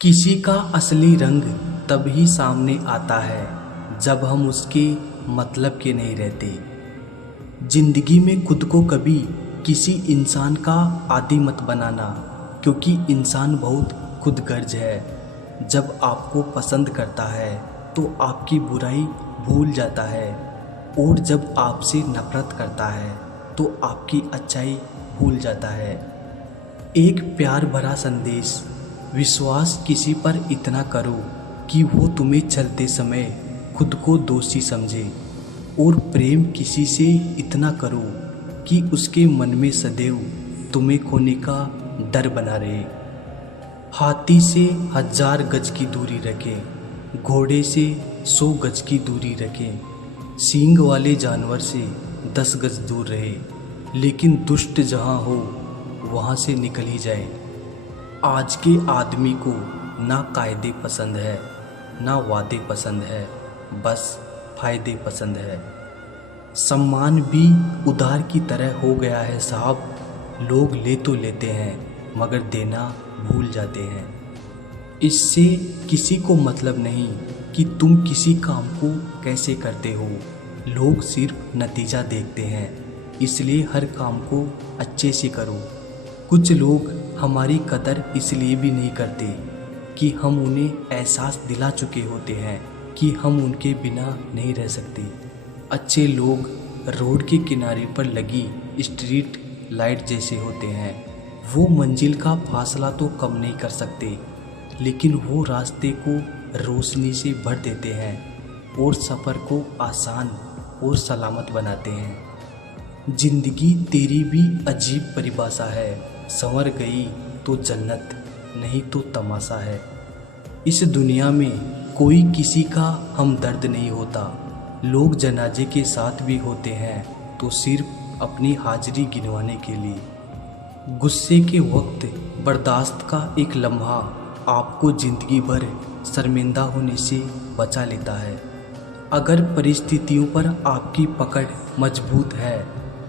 किसी का असली रंग तभी सामने आता है जब हम उसके मतलब के नहीं रहते। जिंदगी में खुद को कभी किसी इंसान का आदी मत बनाना, क्योंकि इंसान बहुत खुदगर्ज है। जब आपको पसंद करता है तो आपकी बुराई भूल जाता है, और जब आपसे नफरत करता है तो आपकी अच्छाई भूल जाता है। एक प्यार भरा संदेश। विश्वास किसी पर इतना करो कि वो तुम्हें चलते समय खुद को दोषी समझे, और प्रेम किसी से इतना करो कि उसके मन में सदैव तुम्हें खोने का डर बना रहे। हाथी से 1000 गज की दूरी रखें, घोड़े से 100 गज की दूरी रखें, सींग वाले जानवर से 10 गज दूर रहे, लेकिन दुष्ट जहाँ हो वहाँ से निकल ही जाए। आज के आदमी को ना कायदे पसंद है ना वादे पसंद है, बस फायदे पसंद है। सम्मान भी उधार की तरह हो गया है साहब। लोग ले तो लेते हैं मगर देना भूल जाते हैं। इससे किसी को मतलब नहीं कि तुम किसी काम को कैसे करते हो। लोग सिर्फ नतीजा देखते हैं, इसलिए हर काम को अच्छे से करो। कुछ लोग हमारी कदर इसलिए भी नहीं करते कि हम उन्हें एहसास दिला चुके होते हैं कि हम उनके बिना नहीं रह सकते। अच्छे लोग रोड के किनारे पर लगी स्ट्रीट लाइट जैसे होते हैं। वो मंजिल का फासला तो कम नहीं कर सकते, लेकिन वो रास्ते को रोशनी से भर देते हैं और सफ़र को आसान और सलामत बनाते हैं। जिंदगी तेरी भी अजीब परिभाषा है। संवर गई तो जन्नत, नहीं तो तमाशा है। इस दुनिया में कोई किसी का हमदर्द नहीं होता। लोग जनाजे के साथ भी होते हैं तो सिर्फ अपनी हाजिरी गिनवाने के लिए। गुस्से के वक्त बर्दाश्त का एक लम्हा आपको ज़िंदगी भर शर्मिंदा होने से बचा लेता है। अगर परिस्थितियों पर आपकी पकड़ मजबूत है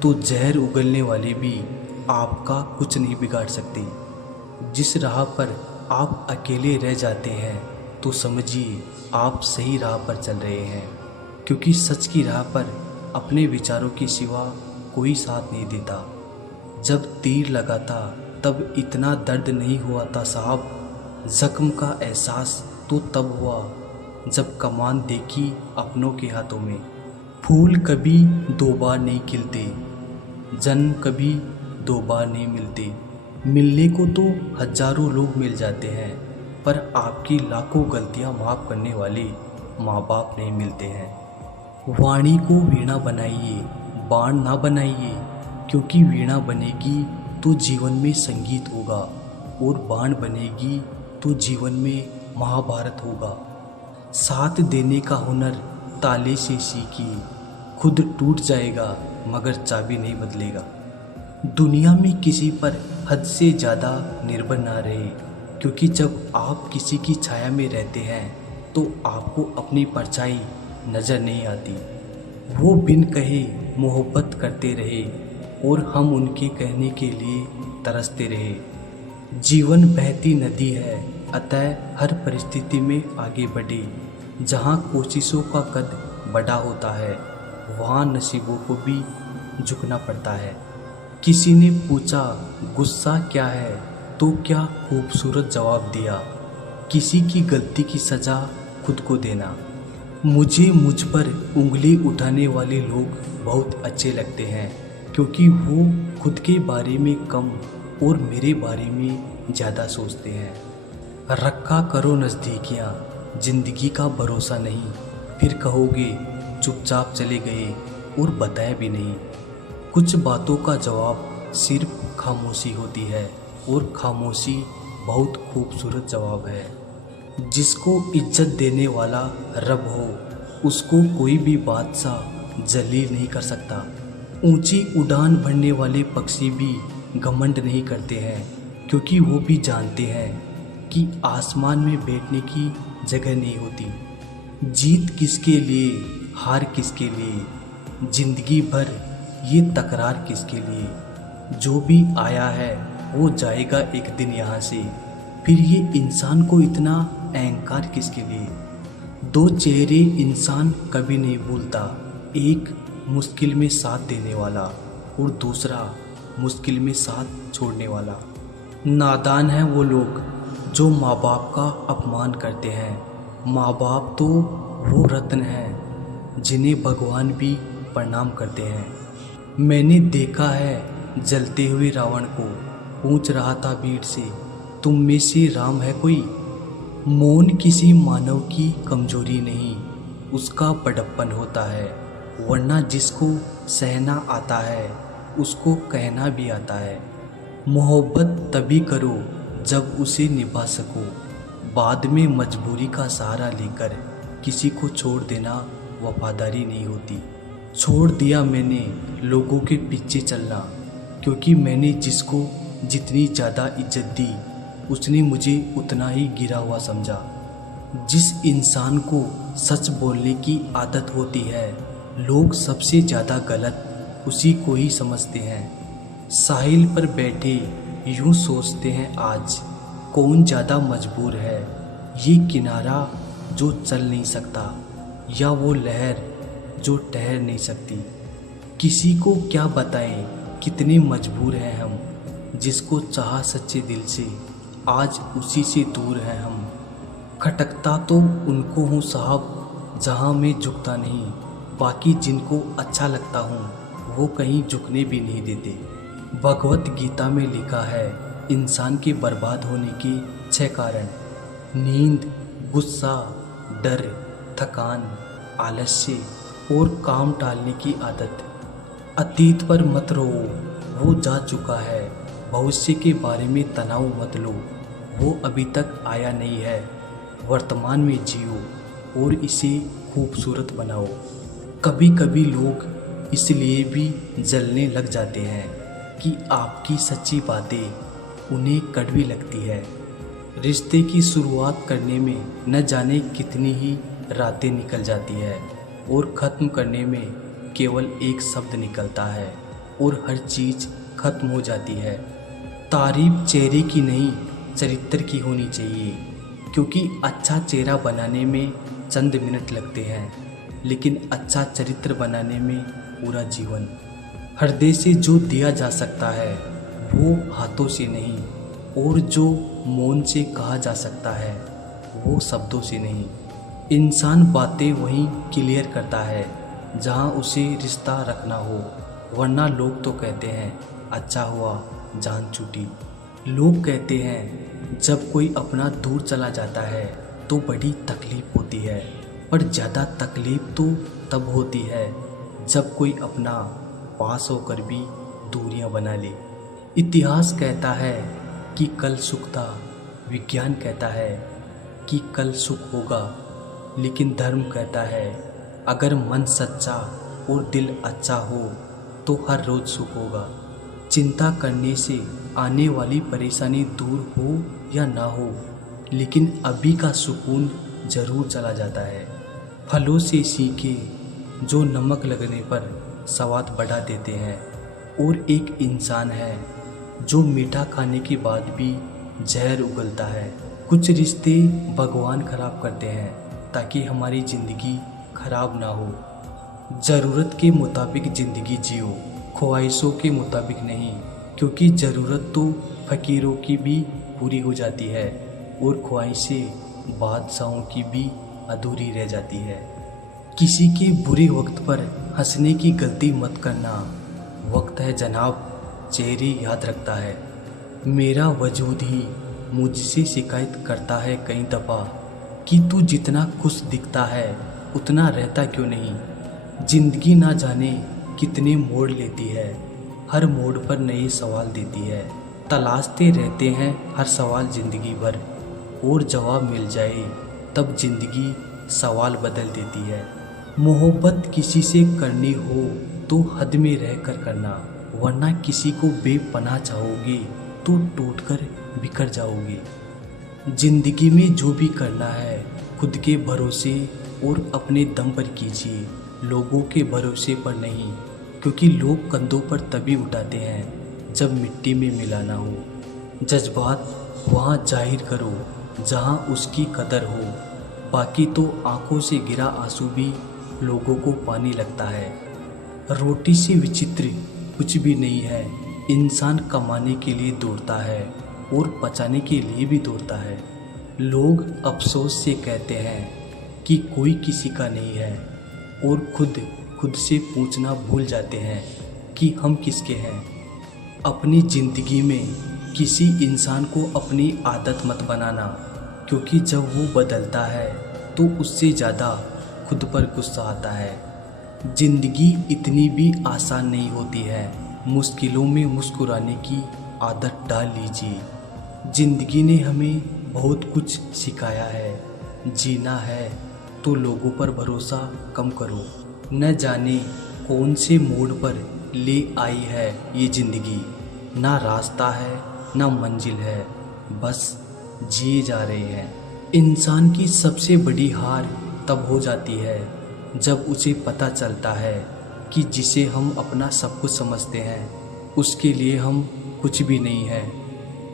तो जहर उगलने वाले भी आपका कुछ नहीं बिगाड़ सकते। जिस राह पर आप अकेले रह जाते हैं तो समझिए आप सही राह पर चल रहे हैं, क्योंकि सच की राह पर अपने विचारों के सिवा कोई साथ नहीं देता। जब तीर लगा था तब इतना दर्द नहीं हुआ था साहब। जख्म का एहसास तो तब हुआ जब कमान देखी अपनों के हाथों में। फूल कभी 2 बार नहीं खिलते, जन्म कभी 2 बार नहीं मिलते। मिलने को तो हजारों लोग मिल जाते हैं, पर आपकी लाखों गलतियां माफ़ करने वाले माँ बाप नहीं मिलते हैं। वाणी को वीणा बनाइए, बाण ना बनाइए, क्योंकि वीणा बनेगी तो जीवन में संगीत होगा, और बाण बनेगी तो जीवन में महाभारत होगा। साथ देने का हुनर ताले से सीखिए, खुद टूट जाएगा मगर चाबी नहीं बदलेगा। दुनिया में किसी पर हद से ज़्यादा निर्भर ना रहे, क्योंकि जब आप किसी की छाया में रहते हैं तो आपको अपनी परछाई नज़र नहीं आती। वो बिन कहे मोहब्बत करते रहे और हम उनके कहने के लिए तरसते रहे। जीवन बहती नदी है, अतः हर परिस्थिति में आगे बढ़े। जहाँ कोशिशों का कद बड़ा होता है वहाँ नसीबों को भी झुकना पड़ता है। किसी ने पूछा गुस्सा क्या है, तो क्या खूबसूरत जवाब दिया, किसी की गलती की सज़ा खुद को देना। मुझे मुझ पर उंगली उठाने वाले लोग बहुत अच्छे लगते हैं, क्योंकि वो खुद के बारे में कम और मेरे बारे में ज़्यादा सोचते हैं। रखा करो नज़दीकियाँ, ज़िंदगी का भरोसा नहीं, फिर कहोगे चुपचाप चले गए और बताया भी नहीं। कुछ बातों का जवाब सिर्फ खामोशी होती है, और खामोशी बहुत खूबसूरत जवाब है। जिसको इज्जत देने वाला रब हो उसको कोई भी बादशाह जलील नहीं कर सकता। ऊंची उड़ान भरने वाले पक्षी भी घमंड नहीं करते हैं, क्योंकि वो भी जानते हैं कि आसमान में बैठने की जगह नहीं होती। जीत किसके लिए, हार किसके लिए, जिंदगी भर ये तकरार किसके लिए। जो भी आया है वो जाएगा एक दिन यहाँ से, फिर ये इंसान को इतना अहंकार किसके लिए? दो चेहरे इंसान कभी नहीं भूलता, एक मुश्किल में साथ देने वाला और दूसरा मुश्किल में साथ छोड़ने वाला। नादान हैं वो लोग जो माँ बाप का अपमान करते हैं। माँ बाप तो वो रत्न हैं जिन्हें भगवान भी प्रणाम करते हैं। मैंने देखा है जलते हुए रावण को, पूछ रहा था भीड़ से, तुम में से राम है कोई? मौन किसी मानव की कमजोरी नहीं, उसका बड़प्पन होता है। वरना जिसको सहना आता है उसको कहना भी आता है। मोहब्बत तभी करो जब उसे निभा सको, बाद में मजबूरी का सहारा लेकर किसी को छोड़ देना वफादारी नहीं होती। छोड़ दिया मैंने लोगों के पीछे चलना, क्योंकि मैंने जिसको जितनी ज़्यादा इज्जत दी उसने मुझे उतना ही गिरा हुआ समझा। जिस इंसान को सच बोलने की आदत होती है, लोग सबसे ज़्यादा गलत उसी को ही समझते हैं। साहिल पर बैठे यूं सोचते हैं आज, कौन ज़्यादा मजबूर है, ये किनारा जो चल नहीं सकता या वो लहर जो ठहर नहीं सकती। किसी को क्या बताएं कितने मजबूर हैं हम, जिसको चाहा सच्चे दिल से आज उसी से दूर हैं हम। खटकता तो उनको हूँ साहब जहाँ मैं झुकता नहीं, बाकी जिनको अच्छा लगता हूँ वो कहीं झुकने भी नहीं देते। भगवत गीता में लिखा है इंसान के बर्बाद होने के 6 कारण: नींद, गुस्सा, डर, थकान, आलस्य और काम टालने की आदत। अतीत पर मत रो, वो जा चुका है। भविष्य के बारे में तनाव मत लो, वो अभी तक आया नहीं है। वर्तमान में जियो और इसे खूबसूरत बनाओ। कभी कभी लोग इसलिए भी जलने लग जाते हैं कि आपकी सच्ची बातें उन्हें कड़वी लगती है। रिश्ते की शुरुआत करने में न जाने कितनी ही रातें निकल जाती है और ख़त्म करने में केवल एक शब्द निकलता है और हर चीज़ खत्म हो जाती है। तारीफ चेहरे की नहीं चरित्र की होनी चाहिए, क्योंकि अच्छा चेहरा बनाने में चंद मिनट लगते हैं, लेकिन अच्छा चरित्र बनाने में पूरा जीवन। हृदय से जो दिया जा सकता है वो हाथों से नहीं, और जो मौन से कहा जा सकता है वो शब्दों से नहीं। इंसान बातें वहीं क्लियर करता है जहां उसे रिश्ता रखना हो, वरना लोग तो कहते हैं अच्छा हुआ जान छूटी। लोग कहते हैं जब कोई अपना दूर चला जाता है तो बड़ी तकलीफ होती है, पर ज़्यादा तकलीफ तो तब होती है जब कोई अपना पास होकर भी दूरियां बना ले। इतिहास कहता है कि कल सुख था, विज्ञान कहता है कि कल सुख होगा, लेकिन धर्म कहता है अगर मन सच्चा और दिल अच्छा हो तो हर रोज़ सुख होगा। चिंता करने से आने वाली परेशानी दूर हो या ना हो, लेकिन अभी का सुकून ज़रूर चला जाता है। फलों से सीखे जो नमक लगने पर स्वाद बढ़ा देते हैं, और एक इंसान है जो मीठा खाने के बाद भी जहर उगलता है। कुछ रिश्ते भगवान खराब करते हैं ताकि हमारी ज़िंदगी खराब ना हो। ज़रूरत के मुताबिक ज़िंदगी जियो, ख्वाहिशों के मुताबिक नहीं, क्योंकि ज़रूरत तो फ़कीरों की भी पूरी हो जाती है और ख्वाहिशें बादशाहों की भी अधूरी रह जाती है। किसी के बुरे वक्त पर हंसने की गलती मत करना, वक्त है जनाब चेहरे याद रखता है। मेरा वजूद ही मुझसे शिकायत करता है कई दफ़ा कि तू जितना खुश दिखता है उतना रहता क्यों नहीं। जिंदगी ना जाने कितने मोड़ लेती है, हर मोड़ पर नए सवाल देती है। तलाशते रहते हैं हर सवाल ज़िंदगी भर, और जवाब मिल जाए तब ज़िंदगी सवाल बदल देती है। मोहब्बत किसी से करनी हो तो हद में रह कर करना, वरना किसी को बेपनाह चाहोगे तो टूटकर बिखर जाओगे। ज़िंदगी में जो भी करना है खुद के भरोसे और अपने दम पर कीजिए, लोगों के भरोसे पर नहीं, क्योंकि लोग कंधों पर तभी उठाते हैं जब मिट्टी में मिलाना हो। जज्बात वहाँ जाहिर करो जहाँ उसकी कदर हो, बाकी तो आंखों से गिरा आंसू भी लोगों को पानी लगता है। रोटी से विचित्र कुछ भी नहीं है। इंसान कमाने के लिए दौड़ता है और पचाने के लिए भी दौड़ता है। लोग अफसोस से कहते हैं कि कोई किसी का नहीं है और खुद से पूछना भूल जाते हैं कि हम किसके हैं। अपनी ज़िंदगी में किसी इंसान को अपनी आदत मत बनाना, क्योंकि जब वो बदलता है तो उससे ज़्यादा खुद पर गुस्सा आता है। ज़िंदगी इतनी भी आसान नहीं होती है। मुश्किलों में मुस्कुराने की आदत डाल लीजिए। ज़िंदगी ने हमें बहुत कुछ सिखाया है। जीना है तो लोगों पर भरोसा कम करो। न जाने कौन से मोड़ पर ले आई है ये ज़िंदगी। ना रास्ता है ना मंजिल है, बस जिए जा रहे हैं। इंसान की सबसे बड़ी हार तब हो जाती है जब उसे पता चलता है कि जिसे हम अपना सब कुछ समझते हैं उसके लिए हम कुछ भी नहीं है।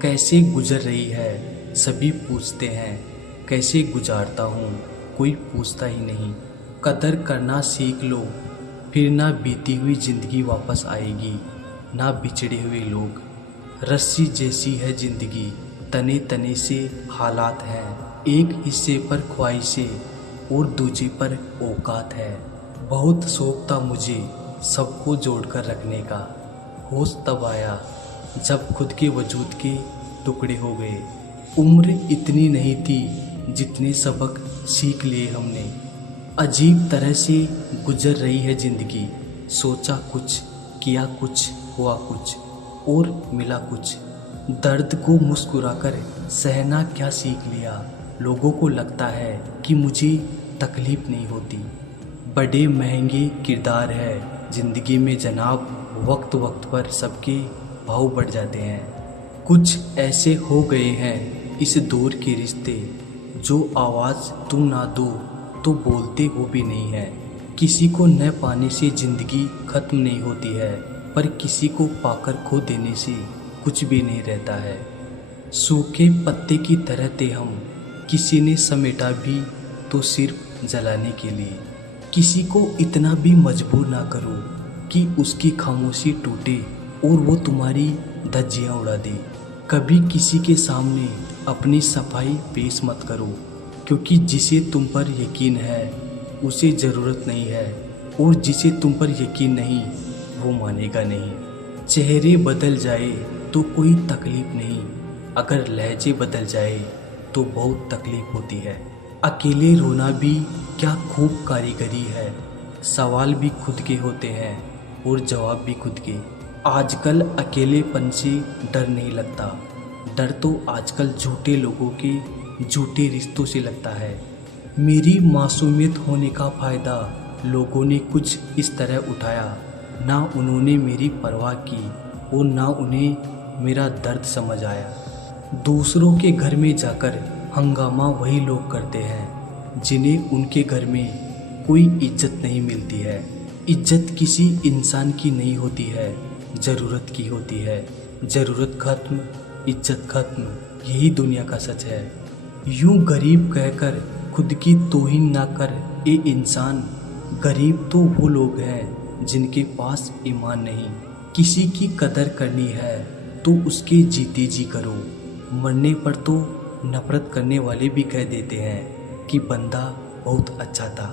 कैसे गुजर रही है सभी पूछते हैं, कैसे गुजारता हूँ कोई पूछता ही नहीं। कदर करना सीख लो, फिर ना बीती हुई ज़िंदगी वापस आएगी, ना बिछड़े हुए लोग। रस्सी जैसी है ज़िंदगी, तने तने से हालात हैं। एक हिस्से पर ख्वाहिशें और दूजे पर औकात है। बहुत शौक था मुझे सबको जोड़कर रखने का। होश तब आया जब खुद के वजूद के टुकड़े हो गए। उम्र इतनी नहीं थी जितने सबक सीख लिए हमने। अजीब तरह से गुजर रही है ज़िंदगी। सोचा कुछ, किया कुछ, हुआ कुछ और मिला कुछ। दर्द को मुस्कुराकर सहना क्या सीख लिया। लोगों को लगता है कि मुझे तकलीफ़ नहीं होती। बड़े महंगे किरदार है ज़िंदगी में जनाब। वक्त वक्त पर सबके भाव बढ़ जाते हैं। कुछ ऐसे हो गए हैं इस दौर के रिश्ते, जो आवाज़ तुम ना दो तो बोलते हो भी नहीं है। किसी को न पाने से ज़िंदगी ख़त्म नहीं होती है, पर किसी को पाकर खो देने से कुछ भी नहीं रहता है। सूखे पत्ते की तरह थे हम, किसी ने समेटा भी तो सिर्फ जलाने के लिए। किसी को इतना भी मजबूर ना करो कि उसकी खामोशी टूटे और वो तुम्हारी धज्जियाँ उड़ा दे। कभी किसी के सामने अपनी सफाई पेश मत करो, क्योंकि जिसे तुम पर यकीन है उसे ज़रूरत नहीं है, और जिसे तुम पर यकीन नहीं वो मानेगा नहीं। चेहरे बदल जाए तो कोई तकलीफ़ नहीं, अगर लहजे बदल जाए तो बहुत तकलीफ़ होती है। अकेले रोना भी क्या खूब कारीगरी है। सवाल भी खुद के होते हैं और जवाब भी खुद के। आजकल अकेलेपन से डर नहीं लगता, डर तो आजकल झूठे लोगों के झूठे रिश्तों से लगता है। मेरी मासूमियत होने का फ़ायदा लोगों ने कुछ इस तरह उठाया, ना उन्होंने मेरी परवाह की और ना उन्हें मेरा दर्द समझ आया। दूसरों के घर में जाकर हंगामा वही लोग करते हैं जिन्हें उनके घर में कोई इज्जत नहीं मिलती है। इज्जत किसी इंसान की नहीं होती है, ज़रूरत की होती है। ज़रूरत खत्म, इज्जत खत्म, यही दुनिया का सच है। यूं गरीब कहकर खुद की तौहीन ना कर ए इंसान। गरीब तो वो लोग हैं जिनके पास ईमान नहीं। किसी की कदर करनी है तो उसके जीते जी करो। मरने पर तो नफरत करने वाले भी कह देते हैं कि बंदा बहुत अच्छा था।